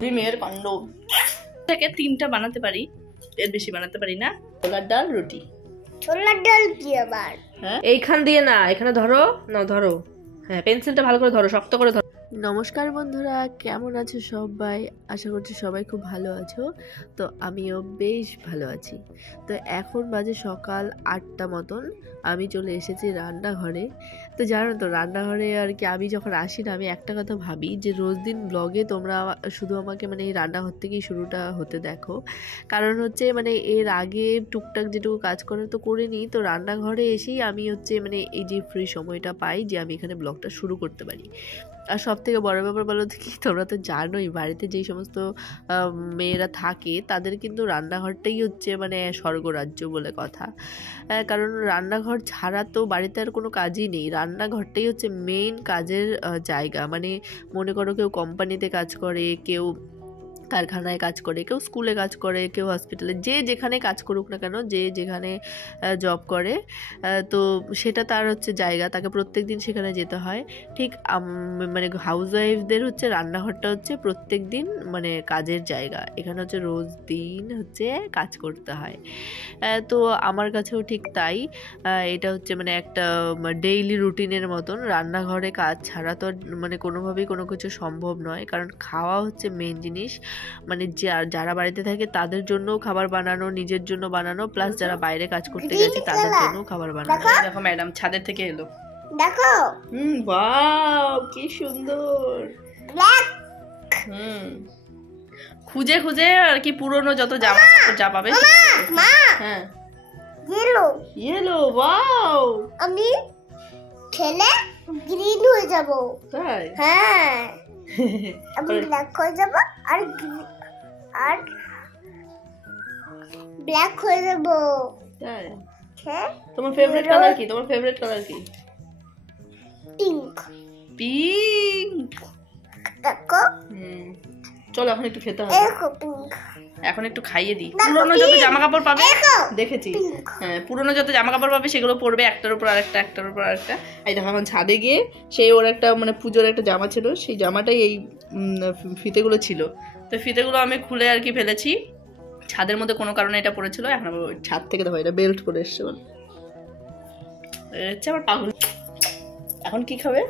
মেয়ের কাণ্ড থেকে 3টা বানাতে পারি, এর বেশি বানাতে পারি না। ছোলার ডাল রুটি। ছোলার ডাল কি আবার? হ্যাঁ, এইখান দিয়ে না, এখানে ধরো না, ধরো, হ্যাঁ পেন্সিলটা ভালো করে ধরো, শক্ত করে ধরো। নমস্কার বন্ধুরা, কেমন আছো সবাই? আশা করছি সবাই খুব ভালো আছো। তো আমিও বেশ ভালো আছি। তো এখন বাজে সকাল 8টা মতন, আমি চলে এসেছি রান্নাঘরে। তো জানো তো, রান্নাঘরে আর কি আমি যখন আসি না, আমি একটা কথা ভাবি যে রোজ দিন ব্লগে তোমরা শুধু আমাকে মানে এই রান্নাঘর থেকেই শুরুটা হতে দেখো। কারণ হচ্ছে মানে এর আগে টুকটাক যেটুকু কাজ করার তো করে নিই, তো রান্নাঘরে এসেই আমি হচ্ছে মানে এই যে ফ্রি সময়টা পাই যে আমি এখানে ব্লগটা শুরু করতে পারি। আর সব থেকে বড় ব্যাপার বলো তো কি, তোমরা তো জানোই বাড়িতে যেই সমস্ত মেয়েরা থাকে তাদের কিন্তু রান্নাঘরটাই হচ্ছে মানে স্বর্গরাজ্য বলে কথা। কারণ রান্নাঘর ছাড়া তো বাড়িতে আর কোনো কাজই নেই। রান্নাঘরটাই হচ্ছে মেইন কাজের জায়গা। মানে মনে করো কেউ কোম্পানিতে কাজ করে, কেউ কারখানায় কাজ করে, কেউ স্কুলে কাজ করে, কেউ হসপিটালে, যে যেখানে কাজ করুক না কেন, যে যেখানে জব করে, তো সেটা তার হচ্ছে জায়গা, তাকে প্রত্যেক দিন সেখানে যেতে হয়। ঠিক মানে হাউস ওয়াইফদের হচ্ছে রান্নাঘরটা হচ্ছে প্রত্যেক দিন মানে কাজের জায়গা। এখানে হচ্ছে রোজ দিন হচ্ছে কাজ করতে হয়। তো আমার কাছেও ঠিক তাই। এটা হচ্ছে মানে একটা ডেইলি রুটিনের মতন। রান্নাঘরে কাজ ছাড়া তো মানে কোনোভাবেই কোনো কিছু সম্ভব নয়। কারণ খাওয়া হচ্ছে মেন জিনিস। মানে যারা বাড়িতে থাকে তাদের জন্য খাবার বানানো, নিজের জন্য বানানো, প্লাস যারা বাইরে কাজ করতে গেছে তাদের জন্য খাবার বানানো। দেখো ম্যাডাম ছাদের থেকে এলো, দেখো। ওয়াও কি সুন্দর। খুঁজে খুঁজে আর কি পুরনো যত জামা কাপড় যা পাবে। মা, হ্যাঁ, ইয়েলো ইয়েলো, ওয়াও। আমি খেলে গ্রিন হয়ে যাব। তাই? হ্যাঁ, আমি ব্ল্যাক হয়ে যাব আর ব্ল্যাক হয়ে যাব। তাই? হ্যাঁ। তোমার ফেভারিট কালার কি? তোমার ফেভারিট কালার কি? পিঙ্ক। পিঙ্ক। দেখো। চলো এখন একটু খেতে হবে। দেখো পিঙ্ক। এখন একটু খাইয়ে দিই। পুরনো যত জামা কাপড় পাবে দেখেছি, হ্যাঁ পুরনো যত জামা কাপড় পাবে সেগুলো পরবে, একটার উপর আরেকটা, একটার উপর আরেকটা। এই দেখো এখন ছাদে গিয়ে সেই ওর একটা মানে পুজোর একটা জামা ছিল, সেই জামাটাই এই ফিতেগুলো ছিল, তো ফিতেগুলো আমি খুলে আর কি ফেলেছি। ছাদের মধ্যে কোনো কারণে এটা পড়েছিল, এখন আবার ছাদ থেকে দেখো এটা বেল্ট করে এসছে বলে হচ্ছে আমার পাগল। এখন কি খাবে?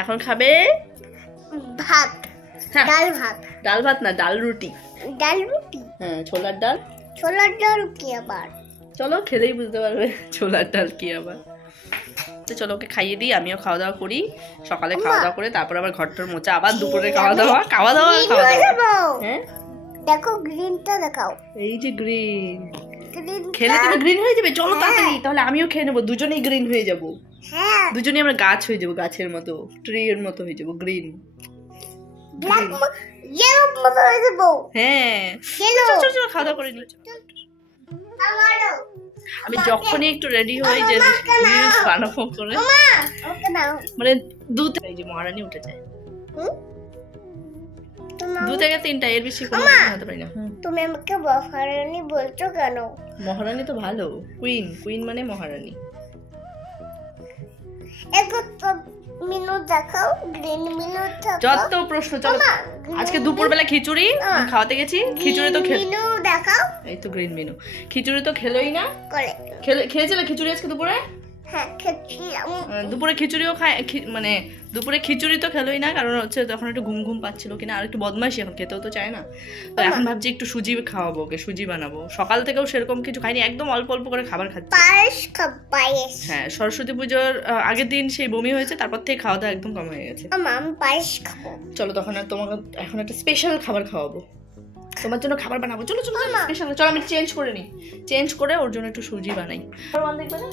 এখন খাবে ভাত, ডাল ভাত। ডাল ভাত না, ডাল রুটি। ডাল রুটি? হ্যাঁ, ছোলার ডাল। ছোলার ডাল কি আবার? চলো খেলেই বুঝতে পারবে ছোলার ডাল কি আবার। তো চলো ওকে খাইয়ে দিই, আমিও খাওয়া দাওয়া করি। সকালে খাওয়া দাওয়া করে তারপর আবার ঘরটার মোছা, আবার দুপুরে খাওয়া দাওয়া। হ্যাঁ দেখো গ্রিনটা দেখাও। এই যে গ্রিন, খেলে তুমি গ্রিন হয়ে যাবে। চলো তাড়াতাড়ি, তাহলে আমিও খেয়ে নেবো, দুজনেই গ্রিন হয়ে যাবো। হ্যাঁ, দুজনেই আমরা গাছ হয়ে যাবো, গাছের মতো, ট্রি এর মতো হয়ে যাবো, গ্রিন। ইয়েলো মতো হয়ে যাবো। হ্যাঁ, চলো চলো খাওয়া দাওয়া করে নি। আমি যখনই একটু রেডি হই যে রিলস বানাবো করে, মানে এই যে মহারানী উঠে যায় 2 থেকে 3টা, এর বেশি কোনো হতে পারি না। তুমি আমাকে মহারানী বলছো কেন? মহারানী তো ভালো, কুইন, কুইন মানে মহারানী। একটু মেনু দেখাও, গ্রিন মেনু দেখাও। যত প্রশ্ন, চলো আজকে দুপুরবেলা খিচুড়ি খাওয়াতে গেছি, খিচুড়ি তো মেনু দেখাও। এই তো গ্রিন মেনু। খিচুড়ি তো খেলোই না, খেয়েছিলে খিচুড়ি আজকে দুপুরে? হ্যাঁ খেয়েছিলাম। দুপুরে খিচুড়িও খায়, মানে দুপুরে খিচুড়ি তো খেলোই না, কারণ হচ্ছে তখন একটু ঘুম ঘুম পাচ্ছিল কিনা, আর একটু বদমাইশি, এখন খেতেও তো চায় না। তো এখন ভাবছি একটু সুজি খাওয়াবো ওকে, সুজি বানাবো। সকাল থেকেও সেরকম কিছু খাইনি, একদম অল্প অল্প করে খাবার খাচ্ছি। পায়েস। হ্যাঁ, সরস্বতী পুজোর আগের দিন সেই বমি হয়েছে, তারপর থেকে খাওয়া দাওয়া একদম কম হয়ে গেছে। আমি পায়েস খাবো। চলো তখন আর তোমাকে এখন একটা স্পেশাল খাবার খাওয়াবো, তোমার জন্য খাবার বানাবো। চলো চলো স্পেশাল। চলো আমি চেঞ্জ করে নিই, চেঞ্জ করে ওর জন্য একটু সুজি বানাই। দেখবে না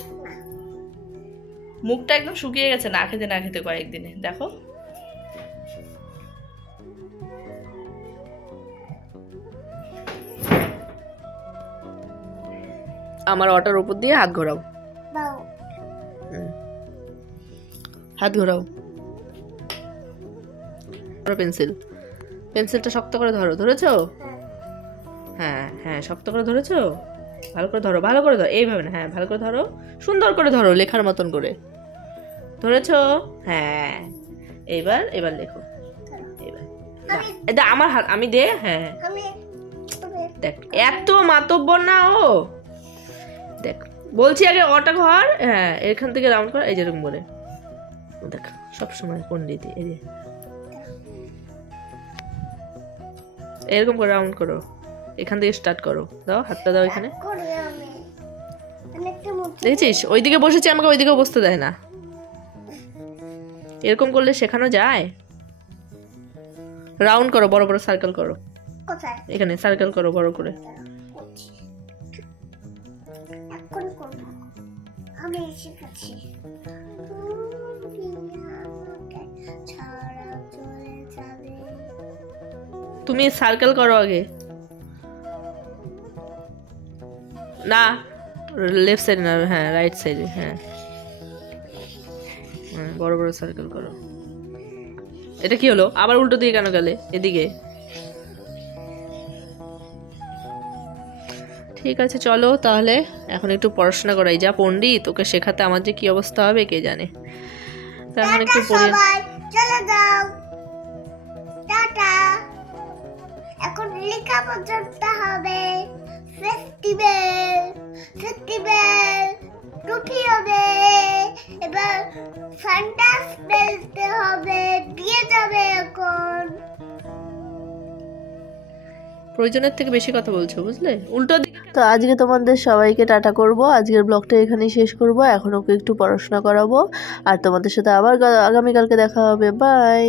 মুখটা একদম শুকিয়ে গেছে না খেতে না খেতে কয়েকদিনে, দেখো। আমার অটার উপর দিয়ে হাত ঘোরাও, হাত ঘোরাও। পেন্সিল, পেন্সিলটা শক্ত করে ধরো। ধরেছো? হ্যাঁ হ্যাঁ, শক্ত করে ধরেছো। ভালো করে ধরো, ভালো করে ধরো, এইভাবে না, হ্যাঁ ভালো করে ধরো, সুন্দর করে ধরো, লেখার মতন করে ধরেছো? হ্যাঁ, এবার এবার লেখো। এবার এটা আমার হাত, আমি দে, হ্যাঁ দেখ, এত মাতব্বর না ও। দেখ বলছি আগে ওটা ঘর, হ্যাঁ এখান থেকে রাউন্ড কর, এই যেরকম বলে দেখ সবসময় পন্ডিতি, এই যে এরকম করে রাউন্ড করো, এখান থেকে স্টার্ট করো, দাও হাতটা দাও এখানে, দেখেছিস ওইদিকে বসেছে, আমাকে ওইদিকে বসতে দেয় না। এরকম করলে শেখানো যায়। রাউন্ড করো, বড় বড় সার্কেল করো, এখানে সার্কেল করো বড় করে। আমি শিখেছি তুমি সার্কেল করো আগে, না লেফট সাইডে না, হ্যাঁ রাইট সাইডে, হ্যাঁ বড় বড় সার্কেল করো। এটা কি হলো, আবার উল্টো দিকে কেন গেলে? এদিকে। ঠিক আছে চলো তাহলে এখন একটু পড়াশোনা করাই, যা পণ্ডিত ওকে শেখাতে আমার যে কি অবস্থা হবে কে জানে। তো এখন একটু পড়ি, চলে যাও, টাটা। এখন লেখা পর্যন্ত হবে, ফেস্টিভ্যাল ফেস্টিভ্যাল টুপি হবে, এবার সানডাস বেলতে হবে, দিয়ে যাবে এখন। প্রয়োজনের থেকে বেশি কথা বলছো বুঝলে, উল্টো দিকে। তো আজকে তোমাদের সবাইকে টাটা করব, আজকের ব্লগটা এখানেই শেষ করব। এখন ওকে একটু পড়াশোনা করাবো আর তোমাদের সাথে আবার আগামীকালকে দেখা হবে। বাই।